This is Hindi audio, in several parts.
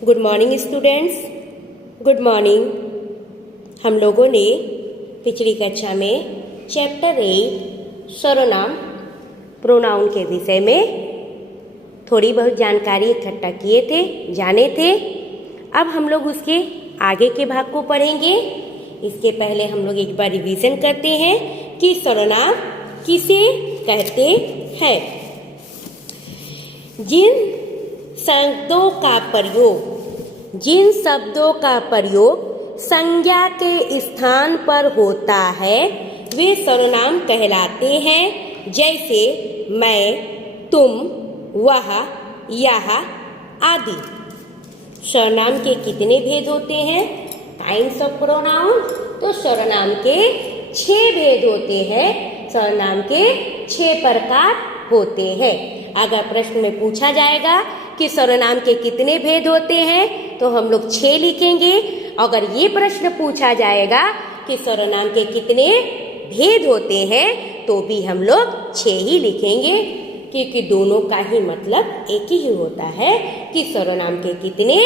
Good morning students, good morning. हम लोगों ने पिछली कक्षा में चैप्टर 8 सर्वनाम प्रोनाउन के विषय में थोड़ी बहुत जानकारी इकट्ठा किए थे, जाने थे। अब हम लोग उसके आगे के भाग को पढ़ेंगे। इसके पहले हम लोग एक बार रिवीजन करते हैं कि सर्वनाम किसे कहते हैं। जिन शब्दों का प्रयोग संज्ञा के स्थान पर होता है वे सर्वनाम कहलाते हैं। जैसे मैं, तुम, वह, यह आदि। सर्वनाम के कितने भेद होते हैं? Types of pronoun. तो सर्वनाम के 6 भेद होते हैं। सर्वनाम के 6 प्रकार होते हैं। अगर प्रश्न में पूछा जाएगा कि सर्वनाम के कितने भेद होते हैं तो हम लोग 6 लिखेंगे। अगर ये प्रश्न पूछा जाएगा कि सर्वनाम के कितने भेद होते हैं तो भी हम लोग 6 ही लिखेंगे, क्योंकि दोनों का ही मतलब एक ही होता है कि सर्वनाम के कितने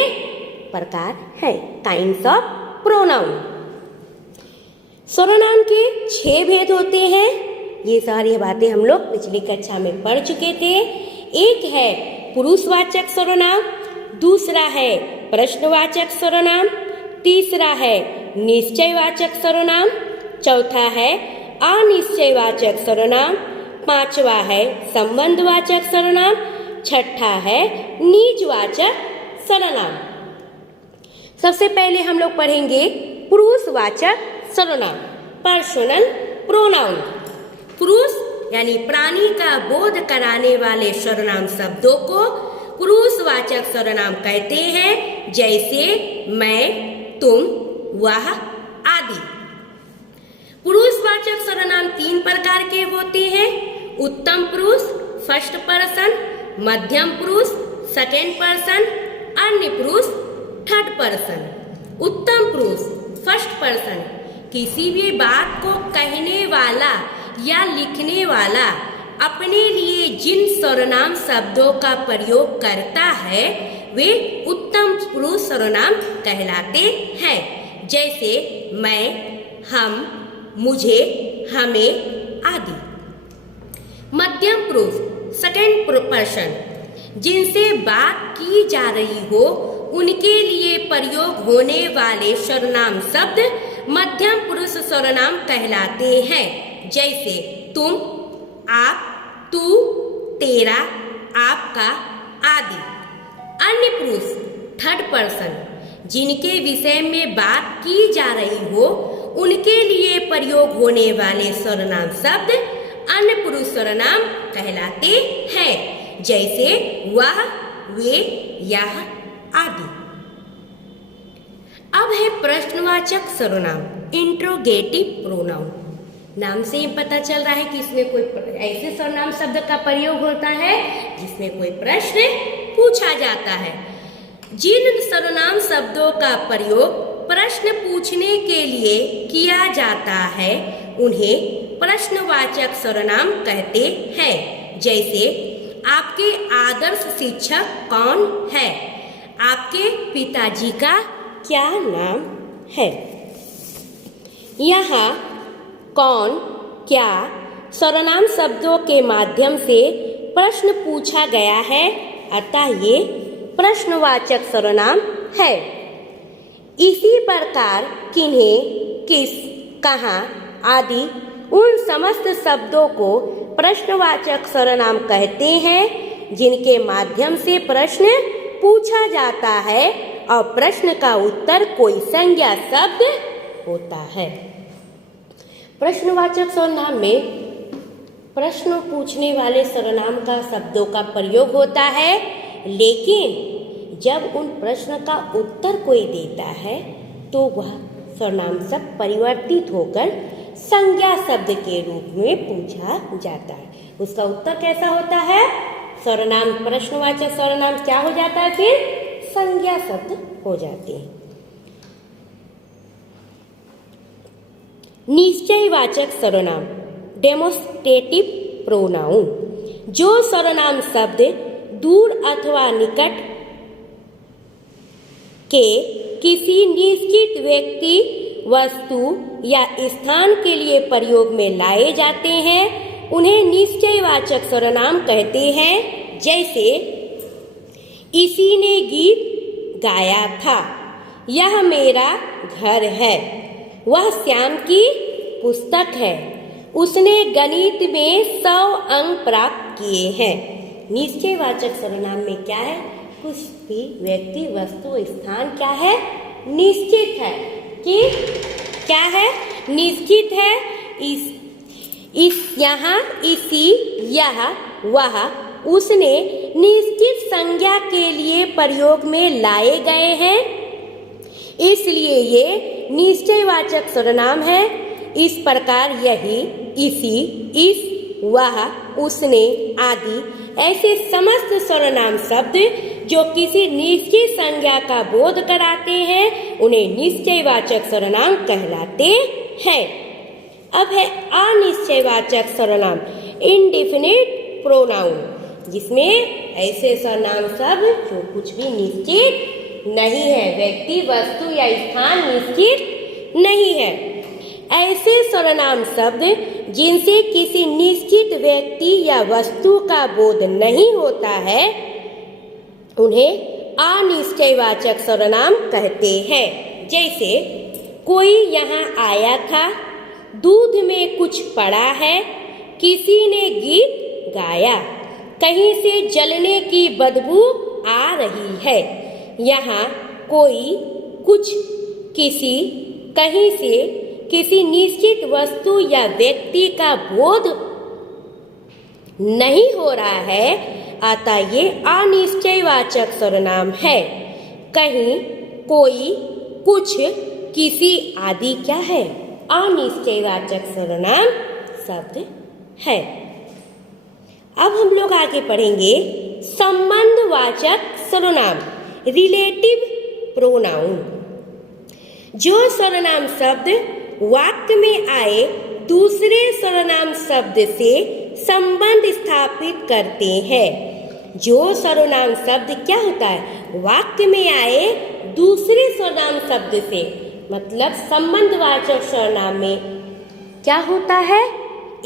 प्रकार हैं, काइंड्स ऑफ प्रोनाउन। सर्वनाम के 6 भेद होते हैं। ये सारी बातें हम लोग पिछली कक्षा में पढ़ चुके थे। एक है पुरुषवाचक सर्वनाम, दूसरा है प्रश्नवाचक सर्वनाम, तीसरा है निश्चयवाचक सर्वनाम, चौथा है अनिश्चयवाचक सर्वनाम, पांचवा है संबंधवाचक सर्वनाम, छठा है निजवाचक सर्वनाम। सबसे पहले हम लोग पढ़ेंगे पुरुषवाचक सर्वनाम, पर्सनल प्रोनाउन। पुरुष यानी प्राणी का बोध कराने वाले सर्वनाम शब्दों को पुरुषवाचक सर्वनाम कहते हैं। जैसे मैं, तुम, वह आदि। पुरुषवाचक सर्वनाम 3 प्रकार के होते हैं। उत्तम पुरुष फर्स्ट पर्सन, मध्यम पुरुष सेकेंड पर्सन, अन्य पुरुष थर्ड पर्सन। उत्तम पुरुष फर्स्ट पर्सन किसी भी बात को कहने वाला या लिखने वाला अपने लिए जिन सर्वनाम शब्दों का प्रयोग करता है वे उत्तम पुरुष सर्वनाम कहलाते हैं। जैसे मैं, हम, मुझे, हमें आदि। मध्यम पुरुष सेकेंड पर्सन जिनसे बात की जा रही हो उनके लिए प्रयोग होने वाले सर्वनाम शब्द मध्यम पुरुष सर्वनाम कहलाते हैं। जैसे तुम, आप, तू, तेरा, आपका आदि। अन्य पुरुष थर्ड पर्सन जिनके विषय में बात की जा रही हो उनके लिए प्रयोग होने वाले सर्वनाम शब्द अन्य पुरुष सर्वनाम कहलाते हैं। जैसे वह, वे, यह आदि। अब है प्रश्नवाचक सर्वनाम, इंट्रोगेटिव प्रोनाउन। नाम से ही पता चल रहा है कि इसमें कोई ऐसे सर्वनाम शब्द का प्रयोग होता है जिसमें कोई प्रश्न पूछा जाता है। जिन सर्वनाम शब्दों का प्रयोग प्रश्न पूछने के लिए किया जाता है उन्हें प्रश्नवाचक सर्वनाम कहते हैं। जैसे आपके आदर्श शिक्षक कौन है? आपके पिताजी का क्या नाम है? यहाँ कौन, क्या सर्वनाम शब्दों के माध्यम से प्रश्न पूछा गया है, अतः ये प्रश्नवाचक सर्वनाम है। इसी प्रकार किन्हें, किस, कहाँ आदि उन समस्त शब्दों को प्रश्नवाचक सर्वनाम कहते हैं जिनके माध्यम से प्रश्न पूछा जाता है और प्रश्न का उत्तर कोई संज्ञा शब्द होता है। प्रश्नवाचक सर्वनाम में प्रश्न पूछने वाले सर्वनाम का शब्दों का प्रयोग होता है, लेकिन जब उन प्रश्न का उत्तर कोई देता है तो वह सर्वनाम शब्द परिवर्तित होकर संज्ञा शब्द के रूप में पूछा जाता है। उसका उत्तर कैसा होता है? सर्वनाम, प्रश्नवाचक सर्वनाम क्या हो जाता है? फिर संज्ञा शब्द हो जाते हैं। निश्चयवाचक सर्वनाम, डेमोस्ट्रेटिव प्रोनाउन। जो सर्वनाम शब्द दूर अथवा निकट के किसी निश्चित व्यक्ति, वस्तु या स्थान के लिए प्रयोग में लाए जाते हैं उन्हें निश्चयवाचक सर्वनाम कहते हैं। जैसे इसी ने गीत गाया था, यह मेरा घर है, वह श्याम की पुस्तक है, उसने गणित में 100 अंक प्राप्त किए हैं। निश्चयवाचक सर्वनाम में क्या है? कुछ भी व्यक्ति, वस्तु, स्थान क्या है? निश्चित है। कि क्या है? निश्चित है। इस यहाँ, इसी, यह, वह, उसने निश्चित संज्ञा के लिए प्रयोग में लाए गए हैं, इसलिए ये निश्चयवाचक सर्वनाम है। इस प्रकार यही, इसी, इस, वह, उसने आदि ऐसे समस्त सर्वनाम शब्द जो किसी निश्चित संज्ञा का बोध कराते हैं उन्हें निश्चयवाचक सर्वनाम कहलाते हैं। अब है अनिश्चयवाचक सर्वनाम, इनडेफिनिट प्रोनाउन, जिसमें ऐसे सर्वनाम शब्द जो कुछ भी निश्चित नहीं है, व्यक्ति, वस्तु या स्थान निश्चित नहीं है। ऐसे सर्वनाम शब्द जिनसे किसी निश्चित व्यक्ति या वस्तु का बोध नहीं होता है उन्हें अनिश्चयवाचक सर्वनाम कहते हैं। जैसे कोई यहाँ आया था, दूध में कुछ पड़ा है, किसी ने गीत गाया, कहीं से जलने की बदबू आ रही है। यहाँ कोई, कुछ, किसी, कहीं से किसी निश्चित वस्तु या व्यक्ति का बोध नहीं हो रहा है, अतः ये अनिश्चयवाचक सर्वनाम है। कहीं, कोई, कुछ, किसी आदि क्या है? अनिश्चयवाचक सर्वनाम शब्द है। अब हम लोग आगे पढ़ेंगे संबंधवाचक सर्वनाम, रिलेटिव प्रोनाउन। जो सर्वनाम शब्द वाक्य में आए दूसरे सर्वनाम शब्द से संबंध स्थापित करते हैं। जो सर्वनाम शब्द क्या होता है? वाक्य में आए दूसरे सर्वनाम शब्द से, मतलब संबंधवाचक सर्वनाम में क्या होता है?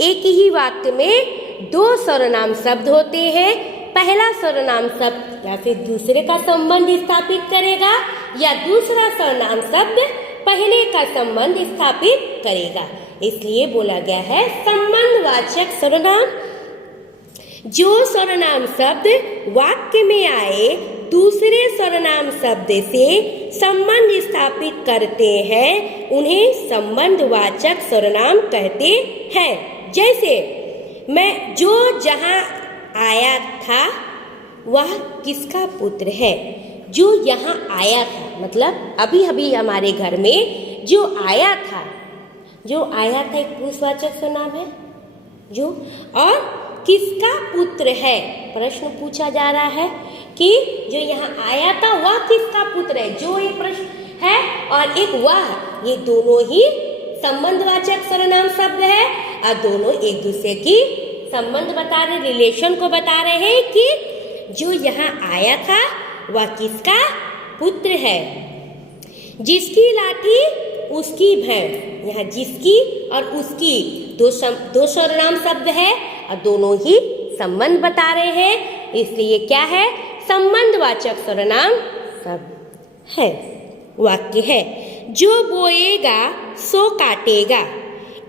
एक ही वाक्य में दो सर्वनाम शब्द होते हैं। पहला सर्वनाम शब्द या फिर दूसरे का संबंध स्थापित करेगा या दूसरा सर्वनाम शब्द पहले का संबंध स्थापित करेगा, इसलिए बोला गया है संबंधवाचक सर्वनाम। जो सर्वनाम शब्द वाक्य में आए दूसरे सर्वनाम शब्द से संबंध स्थापित करते हैं उन्हें संबंधवाचक सर्वनाम कहते हैं। जैसे मैं जो जहाँ आया था वह किसका पुत्र है? जो यहाँ आया था मतलब अभी अभी हमारे घर में जो आया था एक पुरुषवाचक सर्वनाम है जो, और किसका पुत्र है? प्रश्न पूछा जा रहा है कि जो यहाँ आया था वह किसका पुत्र है, जो एक प्रश्न है और एक वह, ये दोनों ही संबंधवाचक सर्वनाम शब्द है और दोनों एक दूसरे की संबंध बता रहे, रिलेशन को बता रहे हैं कि जो यहाँ आया था वह किसका पुत्र है। जिसकी लाठी उसकी भैंस, यहाँ जिसकी और उसकी दो सर्वनाम शब्द है और दोनों ही संबंध बता रहे हैं, इसलिए क्या है? संबंधवाचक सर्वनाम शब्द है। वाक्य है जो बोएगा सो काटेगा।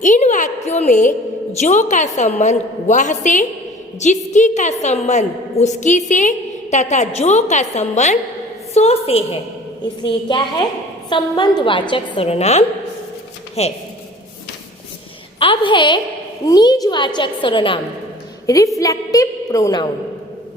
इन वाक्यों में जो का संबंध वह से, जिसकी का संबंध उसकी से तथा जो का संबंध सो से है, इसलिए क्या है? संबंधवाचक सर्वनाम है। अब है निजवाचक सर्वनाम, रिफ्लेक्टिव प्रोनाउन,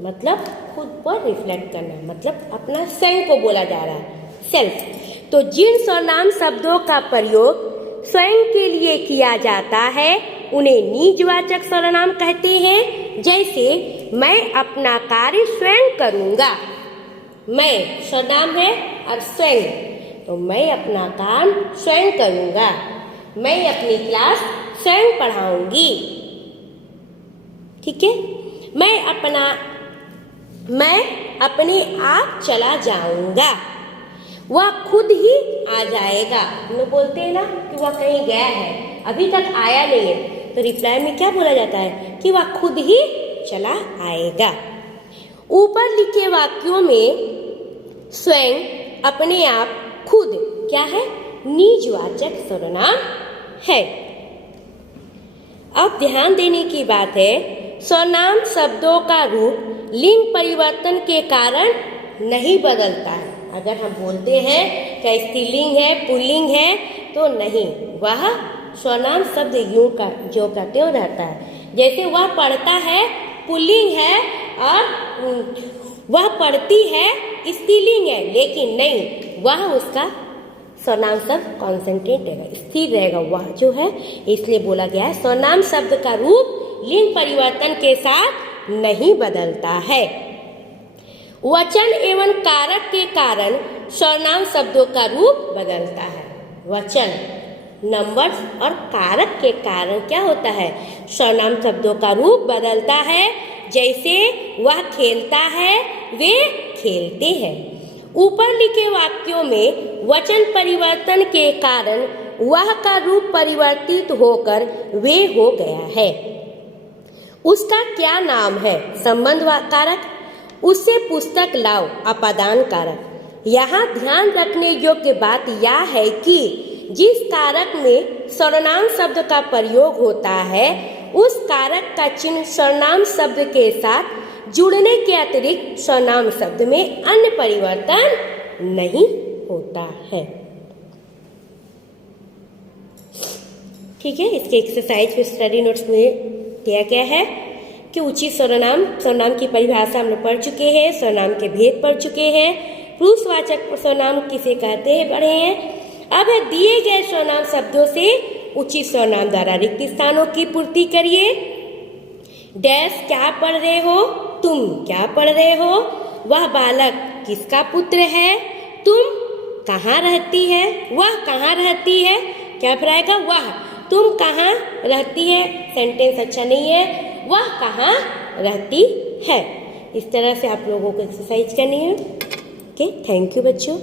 मतलब खुद पर रिफ्लेक्ट करना, मतलब अपना स्वयं को बोला जा रहा है, सेल्फ। तो जिन सर्वनाम शब्दों का प्रयोग स्वयं के लिए किया जाता है उन्हें निजवाचक सर्वनाम कहते हैं। जैसे मैं अपना कार्य स्वयं करूँगा, मैं सर्वनाम है और स्वयं, तो मैं अपना काम स्वयं करूँगा, मैं अपनी क्लास स्वयं पढ़ाऊंगी, ठीक है। मैं अपने आप चला जाऊंगा। वह खुद ही आ जाएगा। हम लोग बोलते हैं ना कि वह कहीं गया है, अभी तक आया नहीं है, तो रिप्लाई में क्या बोला जाता है कि वह खुद ही चला आएगा। ऊपर लिखे वाक्यों में स्वयं, अपने आप, खुद क्या है? निजवाचक सर्वनाम है। अब ध्यान देने की बात है, सर्वनाम शब्दों का रूप लिंग परिवर्तन के कारण नहीं बदलता है। अगर हम बोलते हैं कि स्त्रीलिंग है, पुल्लिंग है, तो नहीं, वह सर्वनाम शब्द यूं का जो का त्यों रहता है। जैसे वह पढ़ता है पुल्लिंग है और वह पढ़ती है स्त्रीलिंग है, लेकिन नहीं, वह उसका सर्वनाम शब्द कॉन्सेंट्रेट रहेगा, स्थिर रहेगा वह जो है, इसलिए बोला गया है सर्वनाम शब्द का रूप लिंग परिवर्तन के साथ नहीं बदलता है। वचन एवं कारक के कारण सर्वनाम शब्दों का रूप बदलता है। वचन, नंबर्स और कारक के कारण क्या होता है? सर्वनाम शब्दों का रूप बदलता है। जैसे वह खेलता है, वे खेलते हैं। ऊपर लिखे वाक्यों में वचन परिवर्तन के कारण वह का रूप परिवर्तित होकर वे हो गया है। उसका क्या नाम है? संबंध कारक। उससे पुस्तक लाओ, अपादान कारक। यहाँ ध्यान रखने योग्य बात यह है कि जिस कारक में सर्वनाम शब्द का प्रयोग होता है, उस कारक का चिन्ह सर्वनाम शब्द के साथ जुड़ने के अतिरिक्त सर्वनाम शब्द में अन्य परिवर्तन नहीं होता है। ठीक है, इसके एक्सरसाइज में स्टडी नोट्स में दिया गया है कि उचित सर्वनाम, सर्वनाम की परिभाषा हम लोग पढ़ चुके हैं, सर्वनाम के भेद पढ़ चुके हैं, पुरुषवाचक सर्वनाम किसे कहते हैं पढ़े हैं। अब दिए गए सर्वनाम शब्दों से उचित सर्वनाम द्वारा रिक्त स्थानों की पूर्ति करिए। डैश क्या पढ़ रहे हो? तुम क्या पढ़ रहे हो? वह बालक किसका पुत्र है? तुम कहाँ रहती है? वह कहाँ रहती है? क्या पढ़ाएगा? वह। तुम कहाँ रहती है? सेंटेंस अच्छा नहीं है, वह कहाँ रहती है। इस तरह से आप लोगों को एक्सरसाइज करनी है। ओके, थैंक यू बच्चों।